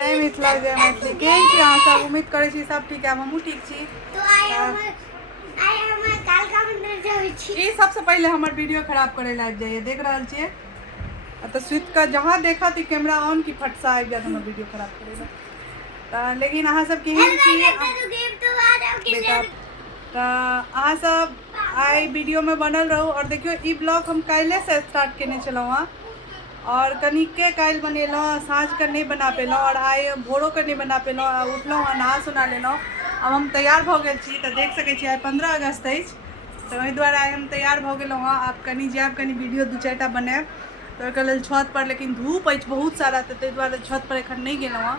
मिथिला जय मैथिली केहन छी अहाँ सब। उम्मीद करै छी सब ठीक है, हमहूँ ठीक छी। ई सबसे पहले हमर वीडियो खराब करे ला आबि जाइए, देख रहल छियै तो स्विच का जहाँ देखा थी कैमरा ऑन की फट सा आबि जात हमर वीडियो खराब करे ला। लेकिन अहाँ सब केहन छी तो अहाँ सब आई वीडियो में बनल रहू। और देखियो ई ब्लॉग हम काल्हि से स्टार्ट केने छलहुँ हँ और कनिके काल्हि बनेलहुँ, साँझ के नहीं बना पेलहुँ और आई भोरों के नहीं बना पेलहुँ। उठलहुँ हँ, नहा सुना लेलहुँ, अब हम तैयार भऽ गेल छी। तो देख सकै छी आई 15 अगस्त अछि, तो ओहि दुआरे आई हम तैयार भऽ गेलहुँ हँ। आब कनि जायब, कनि वीडियो 2-4टा बनायब तो ओहिके लेल छत पर, लेकिन धूप अछि बहुत सारा तो ताहि दुआरे छत पर एखन नहीं गेलहुँ हँ।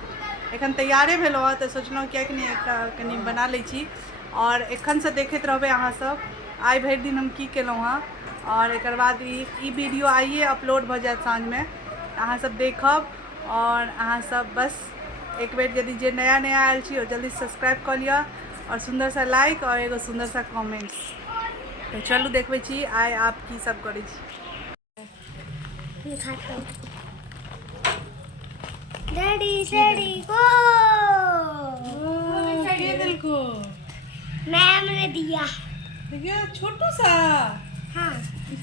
एखन तैयारे भेलहुँ हँ तो सोचलहुँ किएक नहीं एकटा कनि बना लै छी और एखन से देखैत रहबै अहाँ सब आई भरि दिन हम की केलहुँ हँ। और एक बाद ई वीडियो आइए अपलोड भऽ जाएत साँझ में, अहाँ सब देखब। और अहाँ सब बस एक बेर यदि जे नया नया आयल छी जल्दी सब्सक्राइब कर लिअ और सुंदर सा लाइक और एगो सुंदर सा कमेंट्स। तो चलू देखबै छी आई आप की सब करै छी। डैडी को के दिल को मैम ने दिया। देखिए छोटू सा। हाँ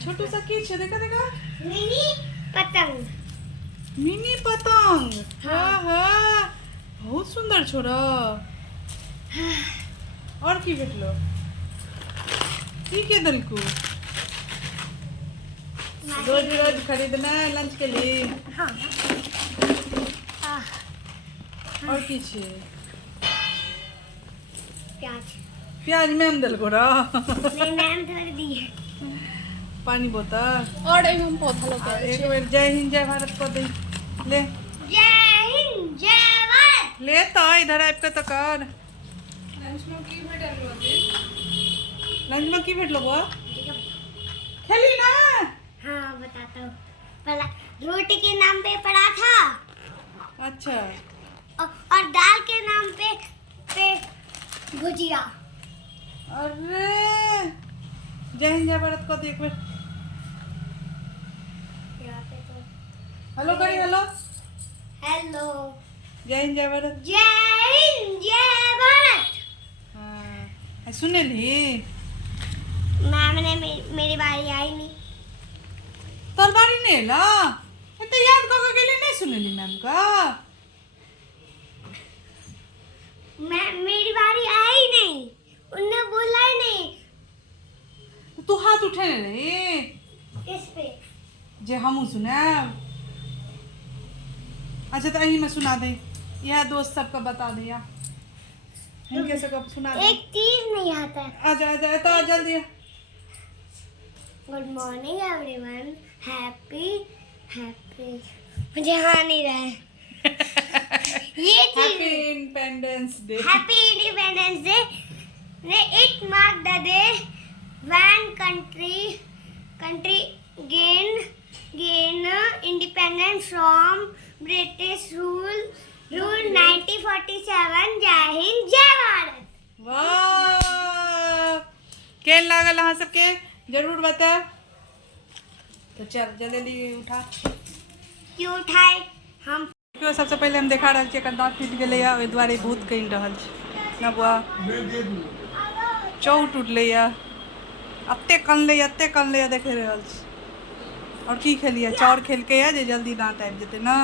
छोटू सा की छे, देखा देखा मिनी पतंग। मिनी पतंग। हाँ। हाँ बहुत सुंदर छोरा। और की भेटलो की के दिल को रोज रोज खरीदना है लंच के लिए। हाँ। और की छे प्याज। प्याज मैम दिल को नहीं मैम धर दी है। पानी बोतल और हम पौधा लगा एक बेर जय हिंद जय भारत को दे ले। जय हिंद जय भारत। ले तो इधर आब के तो कर। लंच में की भेटलो बुआ खेली ना। हाँ बताता हूँ। पहला रोटी के नाम पे पराठा। अच्छा। और दाल के नाम पे भुजिया। अरे जय हिंद जय भारत को देख बेर हेलो करी हेलो हेलो जय हिंद जय भारत। जय हिंद जय भारत। हाँ सुने ली मैम ने मेरी बारी आई नहीं। तोर बारी नहीं ला तो याद कऽ के लिए नहीं सुनेली मैम का। मेरी बारी आई नहीं, उनने बोला ही नहीं। तू हाथ उठे रही किस पे जे हमू सुने। अच्छा तो यही में सुना दे, यह दोस्त सबको बता दे या इनके से कब सुना दे। एक तीर नहीं आता है। आजा आजा तो आ जल्दी। Good morning everyone. हैप्पी मुझे हाँ नहीं रहा है। ये happy independence day. Happy independence day. It mark the day when country gain independence from British rule 1947। जय हिंद जय भारत। वाह केन लागल अहाँ सबके जरूर बताओ। तो चल जल्दी उठा। क्यों उठाए हम। देखियो सबसे पहले हम देखा रहल छियै एकर दाँत टूटि गेलै या ओहि दुआरे बहुत कनि रहल छै ना बुआ। चौ टूटलै या एते कनलै या देख रहल छी। और की खेलिए चाउर खेलकै या जे जल्दी दाँत आबि जेतै ना।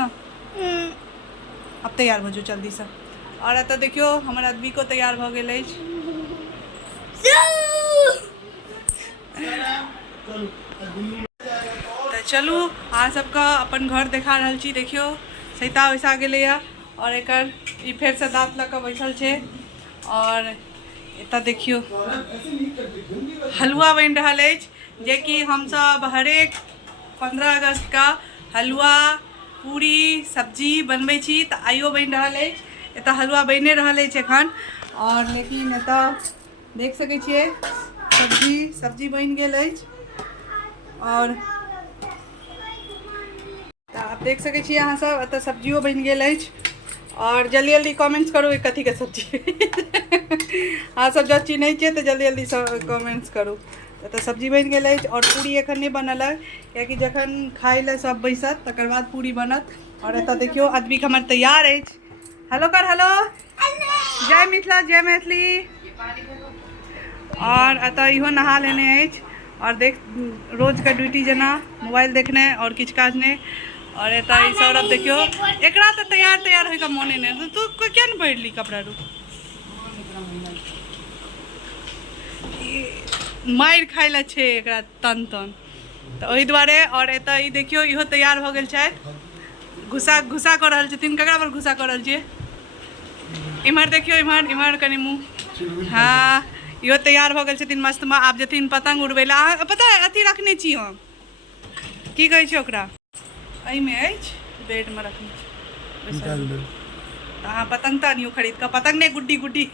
अब तैयार भऽ जो जल्दी से। और एतऽ देखियो हमर आदमी को तैयार भऽ गेल अछि। तो चलू अहाँ सबके अपन घर देखा रहल छी। देखियो सैता वैसा गेलै या और एकर ई फेर से दाँत लऽ कऽ बैठल छै। और एतऽ देखियो हलुआ बनि रहल अछि जे कि हमसब हरेक 15 अगस्त का हलुआ पूरी सब्जी बनबै छी। तऽ आइयो बनि रहल अछि, एतऽ हलुआ बनिए रहल अछि एखन। और लेकिन एतऽ देख सकै छियै सब्जी बनि गेल अछि। और आप देख सकै छियै अहाँ सब एतऽ सब्जियो बनि गेल अछि। और जल्दी जल्दी कमेंट्स करू कथी के सब्जी अहाँ सब जब चिन्है छियै तऽ जल्दी जल्दी कमेंट्स करू। तो सब्जी बन गई और पूरी एखन नहीं बनल है कि जखन खाए ले सब बैसत तकर बाद पूरी बनत। और एत देखियो अदबी हमर तैयार है हेलो कर, हेलो। जय मिथिला, जय मैथिली। और अतः इहो नहा लेने अछि और देख रोज का ड्यूटी जना मोबाइल देखने और किछ काज नहीं। और एतऽ ई सौरभ देखियो, एकरा तो तैयार होइका मोने नहीं। तू क्या नहीं पहिरली कपड़ा रू? मार खाय ला छे एकरा तन तो ओहि दुआरे। और एतऽ ई देखियो इहो तैयार हो गेल छथि, घुसा कर रहल छथिन। ककरा पर घुसा कर रहल छियै? इम्हर देखियो, इम्हर कनि मुँह। हाँ, इहो तैयार हो गेल छथिन मस्त में। आब जथिन पतंग उड़बै ला। पता है अथी रखने छी हम, की कहै छै ओकरा, एहिमे अछि बेड में रखने छी। हाँ, पतंग तो अनियो खरीद कऽ, पतंग नहीं गुड्डी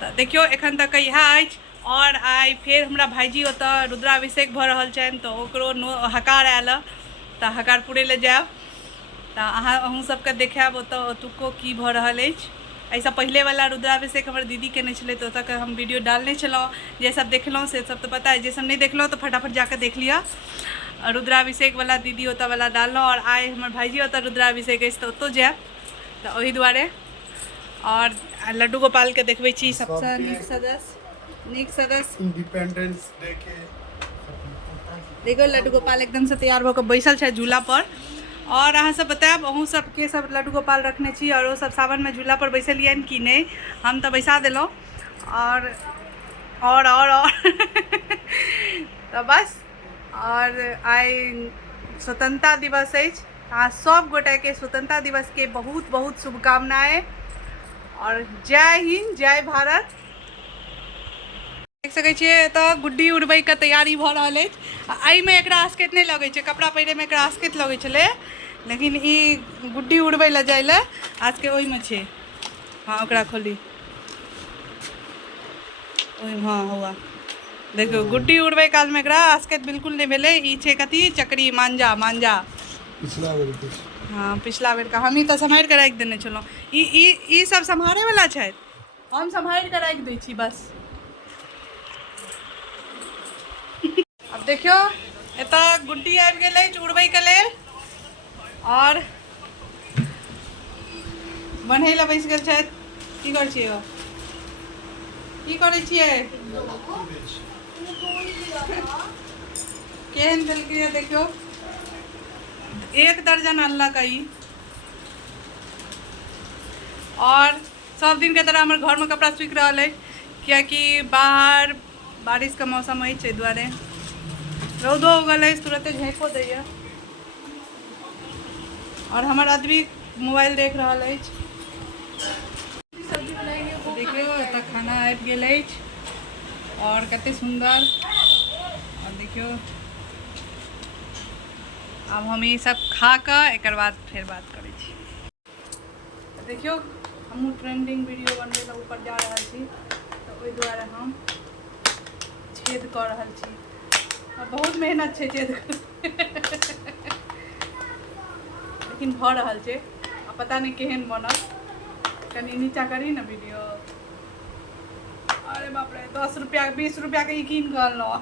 तो देखियो एखन तक इएह अछि। और आई फेर हमरा भाईजी ओतऽ रुद्राभिषेक भऽ रहल छनि तो ओकरो हकार आयल तो हकार पुरै लए जायब। तो अहूँ सबके देखायब ओतऽ ओतुको की भऽ रहल अछि। ऐसा पहले वाला रुद्राभिषेक हमर दीदी केने छलै तो ओतऽ हम वीडियो डालने छलहुँ। जे सब देखलहुँ से सब तो पता है, जे सब नहीं देखलहुँ तो फटाफट जाकर देख लिया। रुद्राभिषेक वाला दीदी ओतऽ वाला डाललहुँ। और आइ हमर भाईजी ओतऽ रुद्राभिषेक अछि तो ओतऽ जायब तो ओहि दुआरे। और लड्डू गोपाल के देखबै छी सबसे नीक सदस्य इंडिपेंडेंस डे के। देखो लड्डू गोपाल एकदम से तैयार होकर बैसल छै झूला पर। और अहाँ सब बतायब अहूँ सबके सब लड्डू गोपाल रखने छी और वो सब सावन में झूला पर बैसलिए कि नहीं? हम तो बैसा दिलौं। और तो बस। और आई स्वतंत्रता दिवस अछि। अहाँ सब गोटे के स्वतंत्रता दिवस के बहुत बहुत शुभकामनाएं। और जय हिंद, जय भारत। देख सकै छियै एतऽ गुड्डी उड़बै के तैयारी भऽ रहल अछि। एहिमे एकरा आसकति नहीं लगै छै, कपड़ा पहिरैमे एकरा आसकति लगै छलै, लेकिन ई गुड्डी उड़बै लए जाइ लए आजके ओहिमे छै। हाँ ओकरा खोली, ओहिमे हाँ हुआ देखियो गुड्डी उड़बै कालमे एकरा आसकति बिल्कुल नहीं भेलै। ई छै कथी, चक्री, मांजा पिछला बेर के। हाँ पिछला बेर का हमही तो सम्हारि कऽ राखि देने छलहुँ। ई सब सम्हारै वाला छथि, हम सम्हारि कऽ राखि दै छी बस। अब देखियो एतऽ गुड्डी आबि गेल अछि उड़बै के लेल और बन्है लए बैस गेल छथि। की करै छियै ओ? की करै छियै? केहन देलकै देखियो, 1 दर्जन अनलक ई। और सब दिन के तरह हमर घर में कपड़ा सूखि रहल है, कियाकि बाहर बारिश का मौसम है, ताहि दुआरे रौदो उगल है, तुरंते झाँपो दैया। और हमार आदमी मोबाइल देख रहा है। देखियो एतऽ खाना आबि गेल अछि और कते सुंदर। और देखियो अब हम ये सब खा कऽ एकर बाद फिर बात करै छी। देखियो हमहूँ ट्रेंडिंग वीडियो बनबै लए ऊपर जा रहल छी तो ओहि दुआरे हम छेद कऽ रहल छी। और बहुत मेहनत छै छेद लेकिन भऽ रहल छै। आ पता नहीं केहन बनल, कनी नीचा करी ना वीडियो। अरे बाप रे, 10 रुपया 20 रुपया के कीन कऽ अनलहुँ।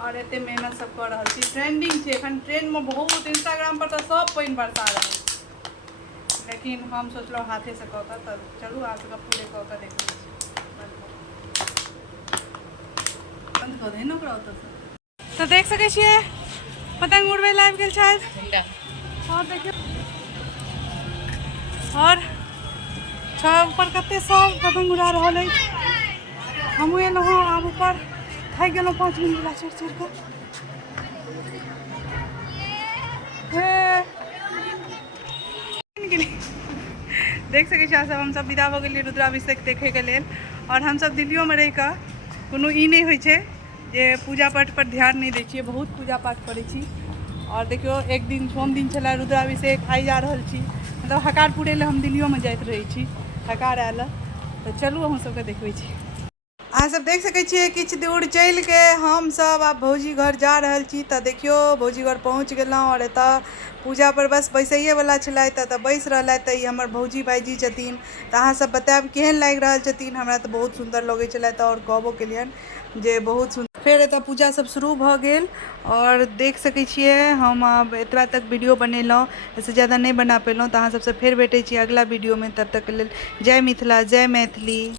और एते मेहनत सब कर रहल छी। ट्रेंडिंग छै एखन, ट्रेंड में बहुत, इंस्टाग्राम पर तो सब पानि बरसा रहल छै, लेकिन हम सोचलहुँ हाथे से कऽ कऽ। तऽ चलू अहाँ सबके पूरे कऽ कऽ देखै छी। बंद कऽ दे ने ओकरा ओतऽ। तऽ देख सकै छियै पतंग उड़बै लए आबि गेल छथि। और देखियौ और छत पर कते सब पतंग उड़ा रहल अछि। हमहूँ एलहुँ हँ आब ऊपर, थाकि गेलहुँ 5 मिनट वला चढ़ि कऽ। देख सकै छियै सब हमसब विदा भऽ गेलियै रुद्राभिषेक देखैके लेल। और हमसब दिल्लियोमे रहि कऽ कोनो ई नहीं होइ छै जे पूजा पाठ पर ध्यान नहीं दै छियै, बहुत पूजा पाठ करै छी। और देखियो एक दिन सोम दिन छलै रुद्राभिषेक, आइ जा रहल छी। मतलब हकार पुरै लए हम दिल्लियोमे जाइत रहै छी, हकार आयल तऽ चलू अहूँ सबके देखबै छी। अहाँ सब देख सकै छियै किछु दूर चलि के हम सब आब भौजी घर जा रहल छी। तऽ देखियो भौजी घर पहुँच गेलहुँ और एतऽ पूजा पर बस बैसैये वाला छलथि तऽ बैस रहलथि। तऽ ई हमर भौजी भाईजी छथिन। तऽ अहाँ सब बतायब केहन लागि रहल छथिन। हमरा तऽ बहुत सुंदर लगै छलथि और कहबो केलियनि जे बहुत सुंदर। फिर एतऽ पूजा सब शुरू भऽ गेल और देख सकै छियै हम अब एतबा तक वीडियो बनेलहुँ, एहिसँ ज़्यादा नहीं बना पेलहुँ। तऽ अहाँ सबसँ फेर भेटै छी अगला वीडियोमे, तब तक लेल जय मिथिला जय मैथिली।